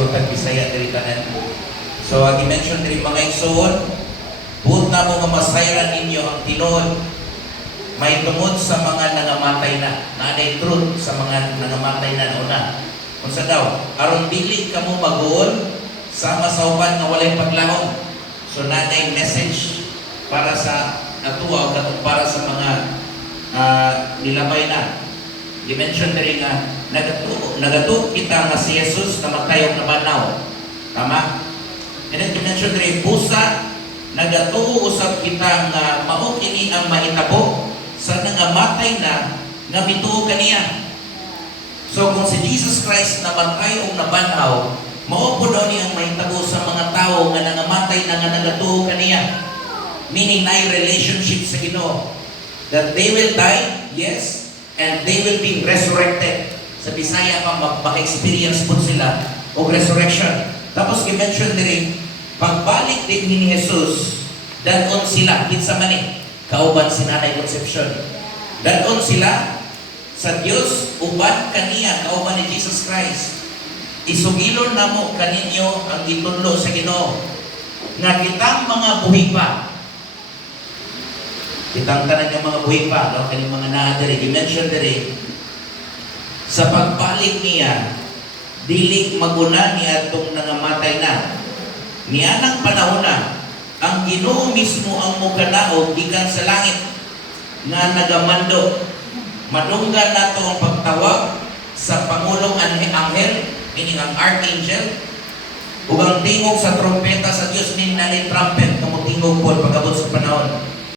so tag-Bisaya diri tanan. So i-mention diri mga igsoon, buot na mo nga masayran ninyo ang tinuod may tungod sa mga nangamatay na. Naanay truth sa mga nangamatay na una. Unsa daw? Aron dili kamo maguol sama sa uban nga walay paglahom. So naanay message para sa atuwa o para sa mga nilabay na. I-mention diri nga nagatuo kita nga si Jesus namatay og nabanaw. Tama? And then i-mention diri busa nagatuo usab kita nga mao kini ang mahitabo sa nangamatay na nga mituo kaniya. So kung si Jesus Christ namatay og nabanaw, mao po daw niyang mahitabo sa mga tao nga nangamatay na nga nagatuo kaniya. Meaning na relationship sa Ginoo. That they will die, yes, and they will be resurrected. Sa Bisaya pa maka-experience po sila o resurrection. Tapos i-mention diri, pagbalik din ni Jesus, dadon sila, kinsa man kauban si Nanay Conception. Dadon sila sa Dios uban kaniya, kauban ni Jesus Christ. Isugilon namo kaninyo ang gitudlo sa Ginoo nga kitang mga buhi pa. Kitang tanan ng mga buhi pa, no? Kaning mga naa diri, i-mention diri, sa pagbalik niya, dili maguna niya itong nangamatay na. Niya ng panahon na, ang Ginoo mismo ang mukanaog gikan sa langit nga nagamando. Madunggan nato ang pagtawag sa Pangulong Anghel, meaning ang Archangel, ug ang tingog sa trompeta sa Dios ni nanay trumpet nga motingog po pagabot sa panahon.